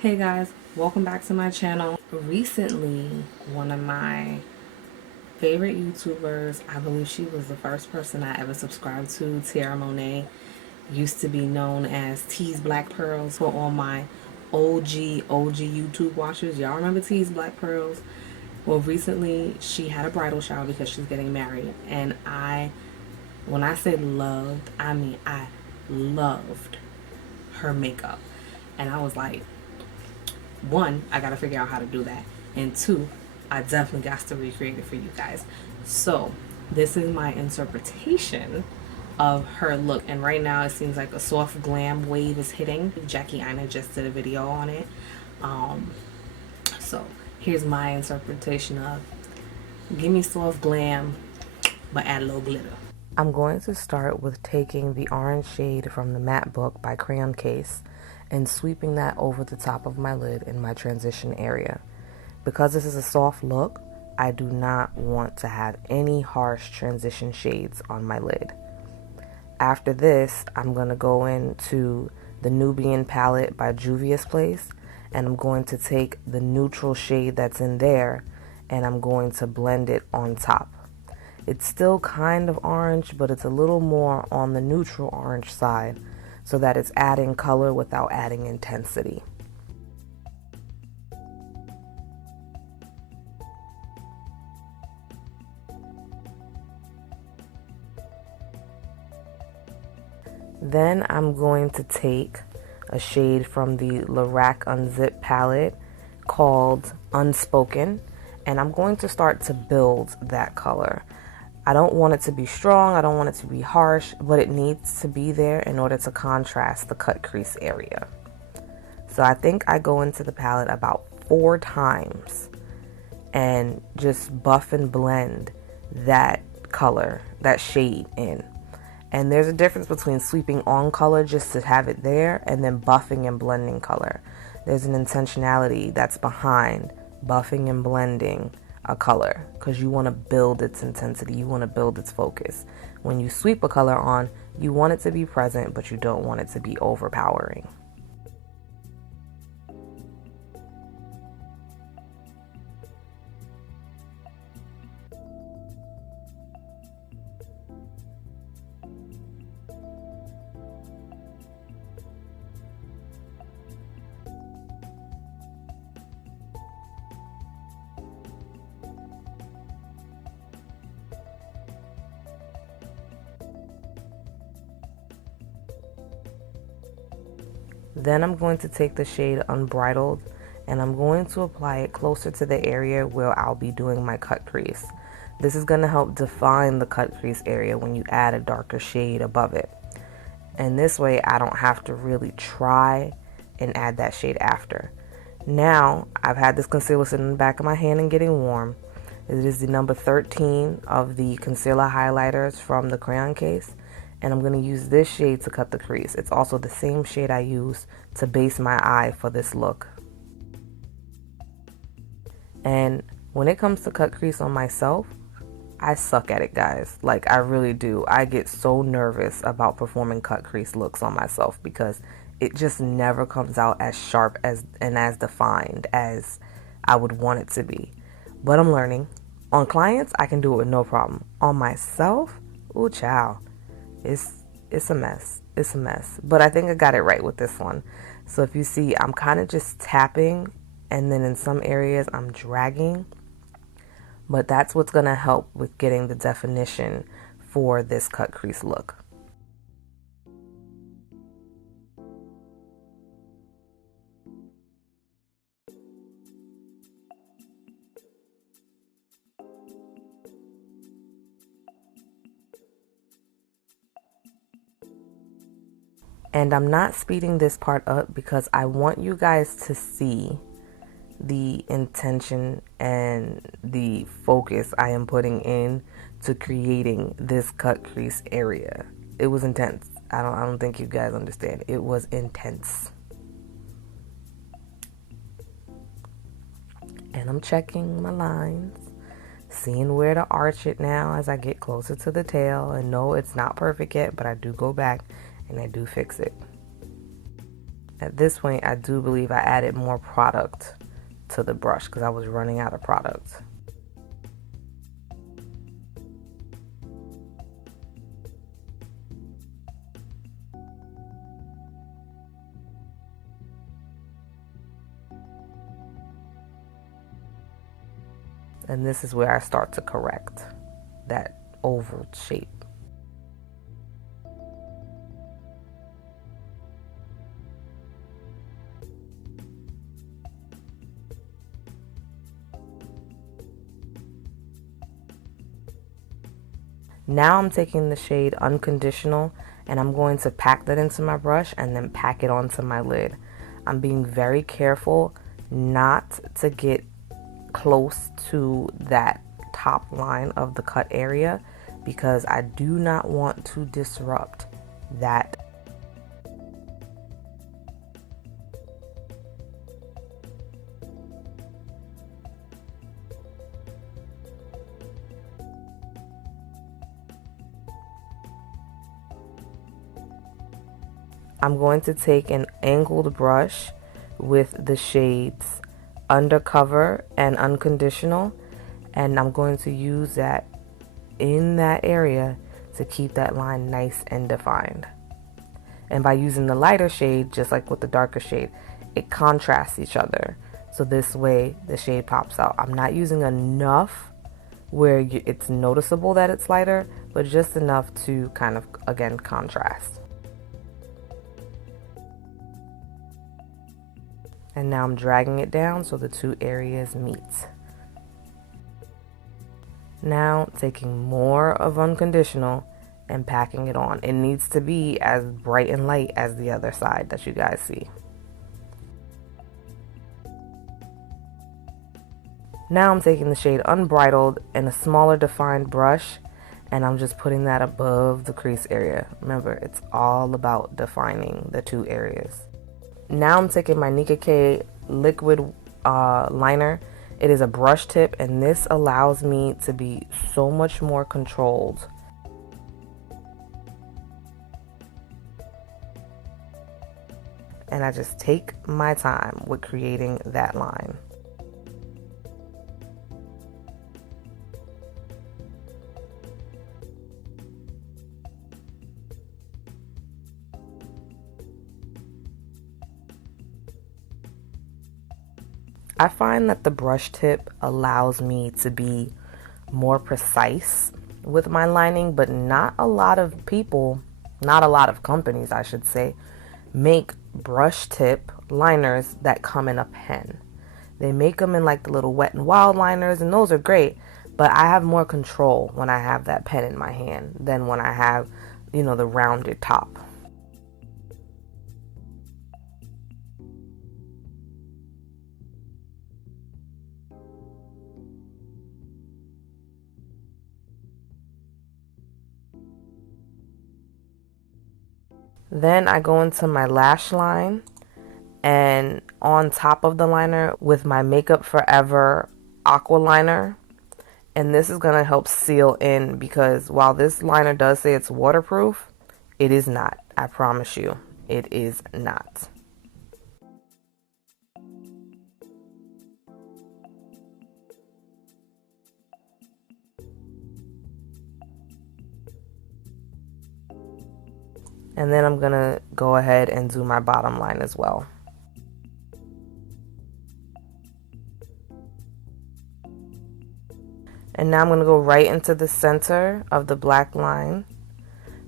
Hey guys, welcome back to my channel. Recently, one of my favorite YouTubers, I believe she was the first person I ever subscribed to, Tiarra Monet, used to be known as T's Black Pearls for all my OG YouTube watchers. Y'all remember T's Black Pearls? Well, recently she had a bridal shower because she's getting married, and when I say loved, I mean I loved her makeup. And I was like, one, I gotta figure out how to do that, and two, I definitely got to recreate it for you guys. So this is my interpretation of her look, and right now it seems like a soft glam wave is hitting. Jackie Aina just did a video on it. So here's my interpretation of give me soft glam but add a little glitter. I'm going to start with taking the orange shade from the matte book by Crayon Case and sweeping that over the top of my lid in my transition area. Because this is a soft look, I do not want to have any harsh transition shades on my lid. After this, I'm going to go into the Nubian palette by Juvia's Place, and I'm going to take the neutral shade that's in there and I'm going to blend it on top. It's still kind of orange, but it's a little more on the neutral orange side so that it's adding color without adding intensity. Then I'm going to take a shade from the Lorac Unzip palette called Unspoken, and I'm going to start to build that color. I don't want it to be strong, I don't want it to be harsh, but it needs to be there in order to contrast the cut crease area. So I think I go into the palette about 4 times and just buff and blend that color, that shade in. And there's a difference between sweeping on color just to have it there and then buffing and blending color. There's an intentionality that's behind buffing and blending a color because you want to build its intensity, you want to build its focus. When you sweep a color on, you want it to be present, but you don't want it to be overpowering. Then I'm going to take the shade Unbridled and I'm going to apply it closer to the area where I'll be doing my cut crease. This is going to help define the cut crease area when you add a darker shade above it. And this way I don't have to really try and add that shade after. Now I've had this concealer sitting in the back of my hand and getting warm. It is the number 13 of the concealer highlighters from the Crayon Case. And I'm going to use this shade to cut the crease. It's also the same shade I use to base my eye for this look. And when it comes to cut crease on myself, I suck at it, guys. Like, I really do. I get so nervous about performing cut crease looks on myself because it just never comes out as sharp and as defined as I would want it to be. But I'm learning. On clients, I can do it with no problem. On myself, ooh, child. It's a mess. It's a mess. But I think I got it right with this one. So if you see, I'm kind of just tapping and then in some areas I'm dragging. But that's what's going to help with getting the definition for this cut crease look. And I'm not speeding this part up because I want you guys to see the intention and the focus I am putting in to creating this cut crease area. It was intense. I don't think you guys understand. It was intense. And I'm checking my lines, seeing where to arch it now as I get closer to the tail. And no, it's not perfect yet, but I do go back and I do fix it. At this point, I do believe I added more product to the brush because I was running out of product. And this is where I start to correct that oval shape. Now I'm taking the shade Unconditional and I'm going to pack that into my brush and then pack it onto my lid. I'm being very careful not to get close to that top line of the cut area because I do not want to disrupt that. I'm going to take an angled brush with the shades Undercover and Unconditional, and I'm going to use that in that area to keep that line nice and defined. And by using the lighter shade, just like with the darker shade, it contrasts each other. So this way the shade pops out. I'm not using enough where it's noticeable that it's lighter, but just enough to kind of, again, contrast. And now I'm dragging it down so the two areas meet. Now taking more of Unconditional and packing it on. It needs to be as bright and light as the other side that you guys see. Now I'm taking the shade Unbridled and a smaller defined brush, and I'm just putting that above the crease area. Remember, it's all about defining the two areas. Now I'm taking my Nicka K liquid liner. It is a brush tip, and this allows me to be so much more controlled. And I just take my time with creating that line. I find that the brush tip allows me to be more precise with my lining, but not a lot of people, not a lot of companies, I should say, make brush tip liners that come in a pen. They make them in like the little Wet n Wild liners, and those are great, but I have more control when I have that pen in my hand than when I have, you know, the rounded top. Then I go into my lash line and on top of the liner with my Makeup Forever Aqua Liner. And this is going to help seal in because while this liner does say it's waterproof, it is not. I promise you, it is not. And then I'm going to go ahead and do my bottom line as well. And now I'm going to go right into the center of the black line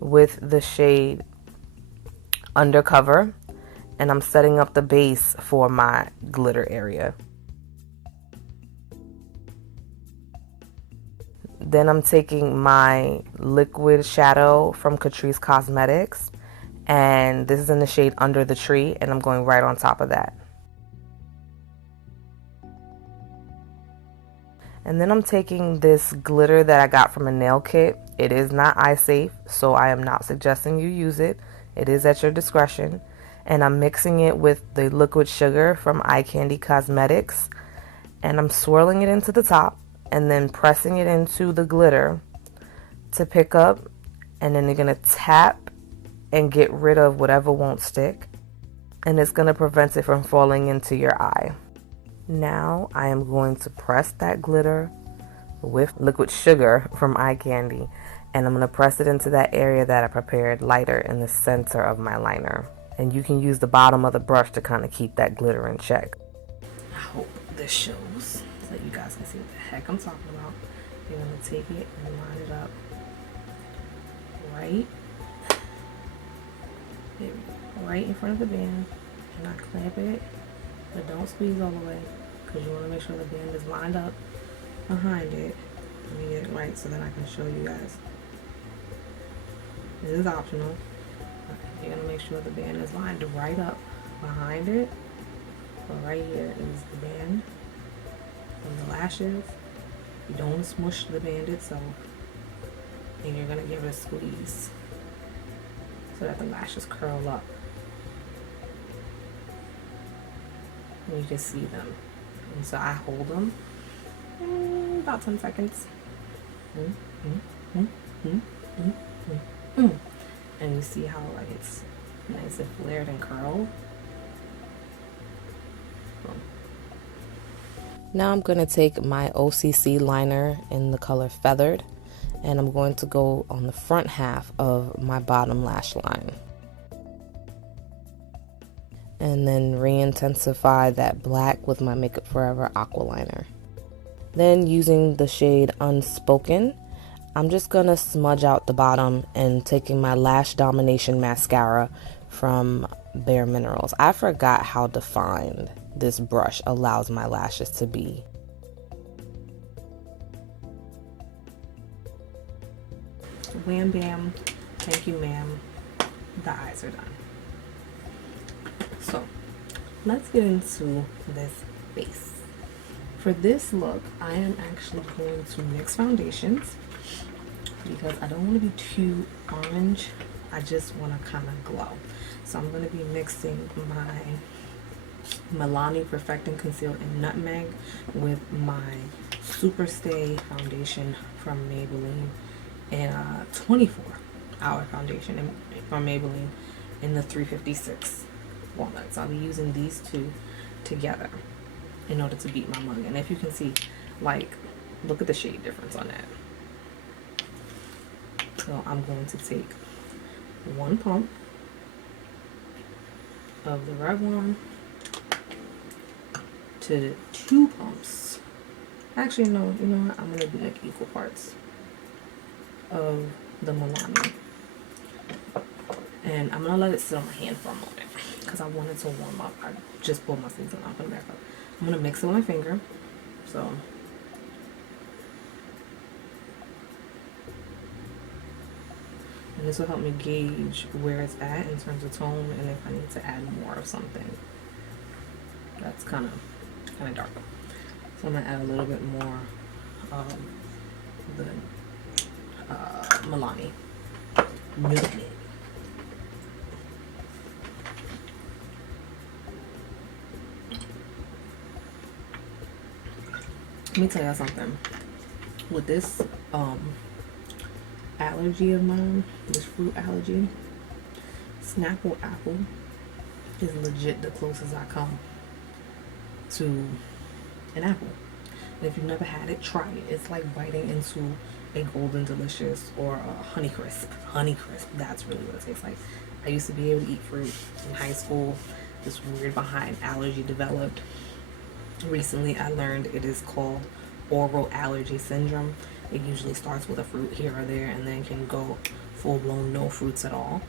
with the shade Undercover. And I'm setting up the base for my glitter area. Then I'm taking my liquid shadow from Crease Cosmetics, and this is in the shade Under the Tree, and I'm going right on top of that. And then I'm taking this glitter that I got from a nail kit. It is not eye safe, so I am not suggesting you use it. It is at your discretion. And I'm mixing it with the liquid sugar from Eye Candy Cosmetics, and I'm swirling it into the top and then pressing it into the glitter to pick up, and then you're going to tap and get rid of whatever won't stick. and it's going to prevent it from falling into your eye. Now I am going to press that glitter with liquid sugar from eye candy, and I'm going to press it into that area that I prepared lighter in the center of my liner. And you can use the bottom of the brush to kind of keep that glitter in check. I hope this shows so that you guys can see what the heck I'm talking about. You're going to take it and line it up right there, right in front of the band. And I clamp it, but don't squeeze all the way, because you want to make sure the band is lined up behind it. Let me get it right so that I can show you guys. This is optional. You're going to make sure the band is lined right up behind it. So right here is the band and the lashes. You don't want to smush the band itself. And you're going to give it a squeeze so that the lashes curl up. And you can see them. And so I hold them about 10 seconds. And you see how like it's nice and flared and curled. Now I'm going to take my OCC liner in the color Feathered, and I'm going to go on the front half of my bottom lash line. And then re-intensify that black with my Makeup Forever Aqua Liner. Then using the shade Unspoken, I'm just going to smudge out the bottom and taking my Lash Domination Mascara from Bare Minerals. I forgot how defined this brush allows my lashes to be. Wham bam, thank you ma'am, the eyes are done. So let's get into this face. For this look, I am actually going to mix foundations because I don't want to be too orange. I just want to kind of glow. So I'm going to be mixing my Milani Perfecting Conceal in Nutmeg with my Super Stay foundation from Maybelline and a 24-hour foundation from Maybelline in the 356 Walnut. So I'll be using these two together in order to beat my mug. And if you can see, like, look at the shade difference on that. So I'm going to take one pump of the red one to 2 pumps. Actually, no, you know what? I'm going to do like equal parts of the Milani. And I'm going to let it sit on my hand for a moment because I want it to warm up. I just pulled my season off and back up. I'm going to mix it with my finger. So and this will help me gauge where it's at in terms of tone and if I need to add more of something. That's kind of dark. So I'm going to add a little bit more of the Milani. Let me tell y'all something. With this allergy of mine, this fruit allergy, Snapple apple is legit the closest I come to an apple. And if you've never had it, try it. It's like biting into a Golden Delicious or a Honey Crisp. Honey Crisp, that's really what it tastes like. I used to be able to eat fruit in high school. This weird behind allergy developed. Recently I learned it is called oral allergy syndrome. It usually starts with a fruit here or there and then can go full-blown no fruits at all,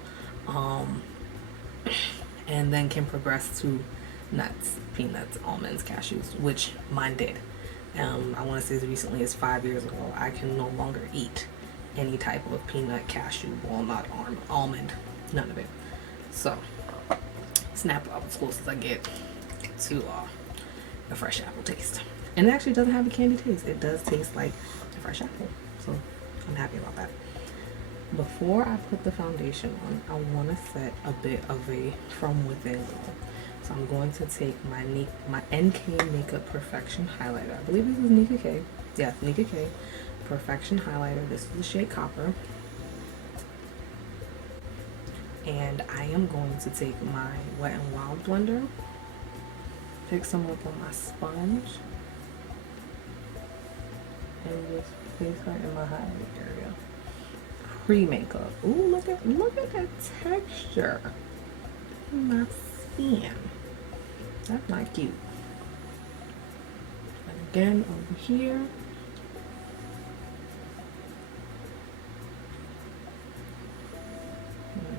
and then can progress to nuts, peanuts, almonds, cashews, which mine did. I want to say as recently as 5 years ago I can no longer eat any type of peanut, cashew, walnut, almond, none of it. So Snapple apple as close as I get to a fresh apple taste. And it actually doesn't have a candy taste. It does taste like a fresh apple. So I'm happy about that. Before I put the foundation on, I want to set a bit of a from within glow. So I'm going to take my NK Makeup Perfection Highlighter. I believe this is Nika K. Yeah, Nika K Perfection Highlighter. This is the shade Copper. And I am going to take my Wet n Wild blender, pick some up on my sponge, and just place her in my highlight area. Pre-makeup. Ooh, look at that texture in my skin. That's not cute. And again over here.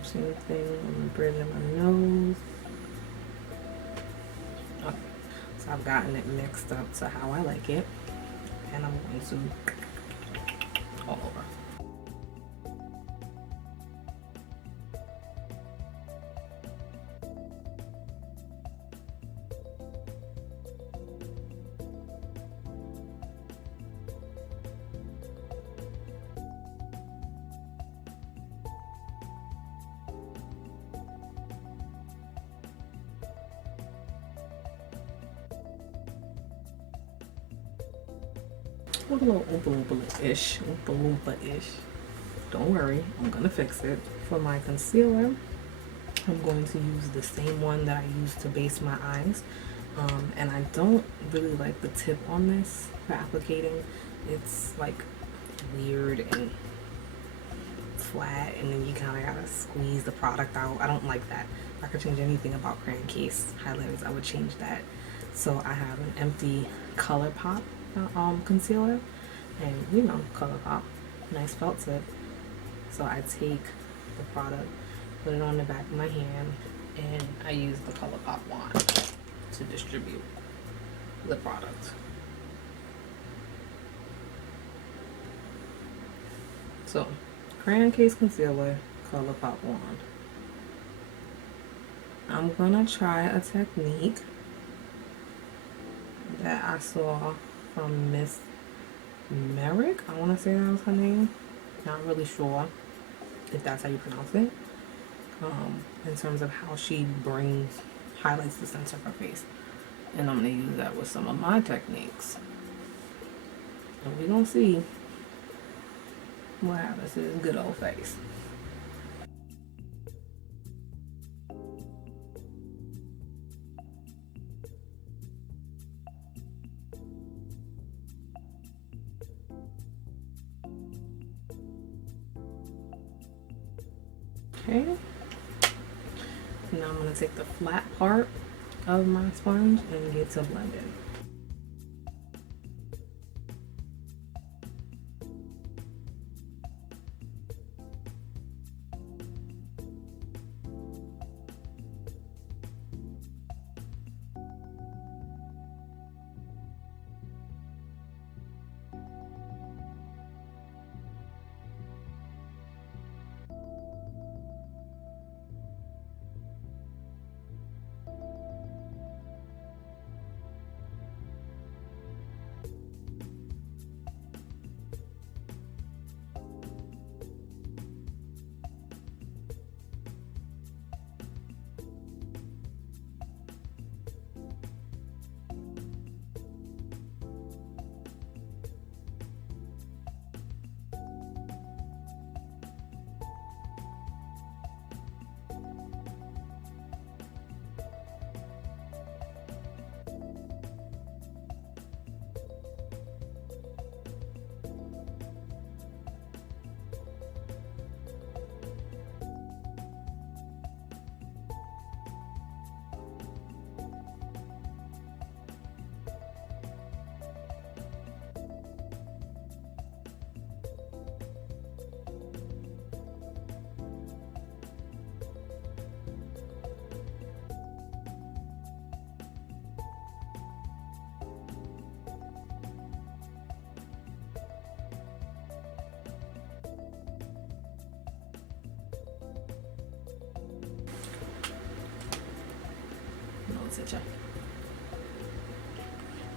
Same thing on the bridge of my nose. Okay, so I've gotten it mixed up to how I like it, and I'm going to all over. A little oompa-loompa-ish, oompa-loompa-ish. Don't worry, I'm gonna fix it. For my concealer, I'm going to use the same one that I used to base my eyes. And I don't really like the tip on this for applicating. It's like weird and flat, and then you kind of gotta squeeze the product out. I don't like that. If I could change anything about Cream Case highlighters, I would change that. So I have an empty ColourPop concealer, and you know, ColourPop, nice felt tip. So I take the product, put it on the back of my hand, and I use the ColourPop wand to distribute the product. So, Crayon Case Concealer, ColourPop wand. I'm gonna try a technique that I saw from Miss Merrick. I want to say that was her name. Not really sure if that's how you pronounce it. In terms of how she highlights the center of her face. And I'm going to use that with some of my techniques. And we're going to see what happens to this good old face. Okay. Now I'm going to take the flat part of my sponge and get to blending.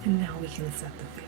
And now we can set the face.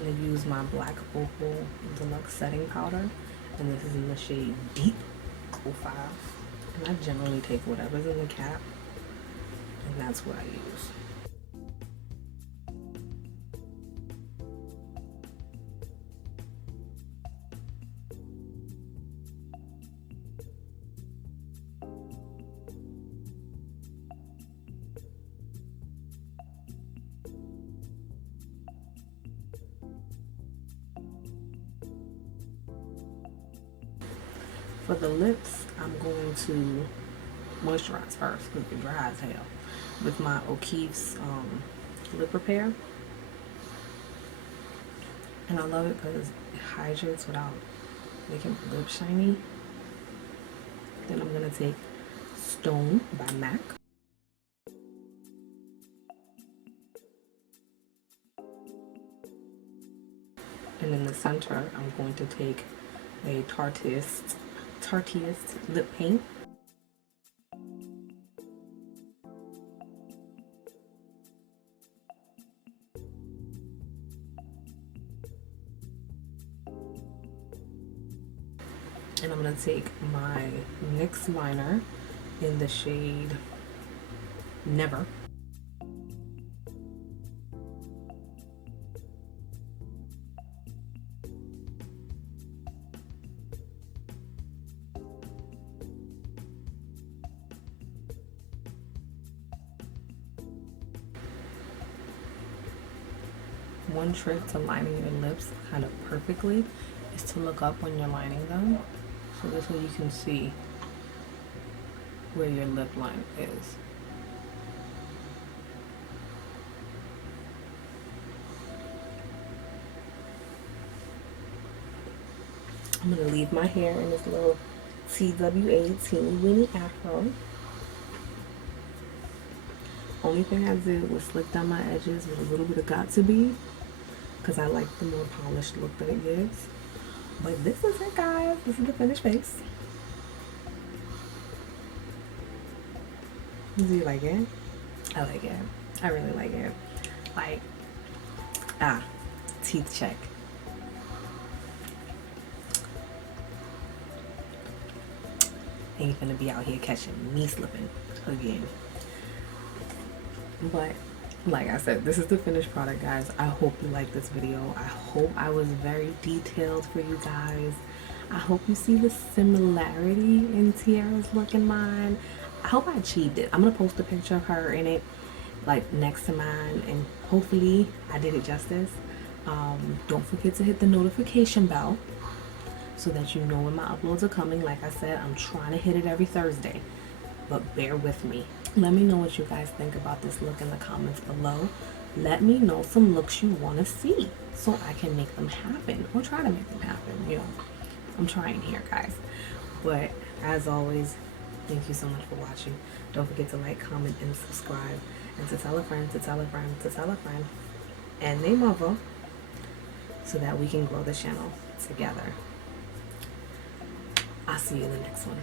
going to use my Black Opal Deluxe Setting Powder, and this is in the shade Deep 05. And I generally take whatever's in the cap, and that's what I use. For the lips, I'm going to moisturize first because it's dry as hell with my O'Keeffe's lip repair. And I love it because it hydrates without making my lips shiny. Then I'm going to take Stone by MAC. And in the center, I'm going to take a Tarteist lip paint. And I'm going to take my NYX liner in the shade Never. One trick to lining your lips kind of perfectly is to look up when you're lining them, so this way you can see where your lip line is. I'm going to leave my hair in this little TWA teeny weeny afro. Only thing I did was slick down my edges with a little bit of got to be, because I like the more polished look that it gives. But this is it, guys. This is the finished face. Do you like it? I like it. I really like it. Like, teeth check. Ain't gonna be out here catching me slipping again. But like I said, this is the finished product, guys. I hope you like this video. I hope I was very detailed for you guys. I hope you see the similarity in Tiarra's look and mine. I hope I achieved it. I'm gonna post a picture of her in it, like next to mine, and hopefully I did it justice. Don't forget to hit the notification bell so that you know when my uploads are coming. Like I said, I'm trying to hit it every Thursday, but bear with me. Let me know what you guys think about this look in the comments below. Let me know some looks you want to see so I can make them happen, or try to make them happen. You know, I'm trying here, guys. But as always, thank you so much for watching. Don't forget to like, comment, and subscribe, and to tell a friend, to tell a friend, to tell a friend, and their mother, so that we can grow the channel together. I'll see you in the next one.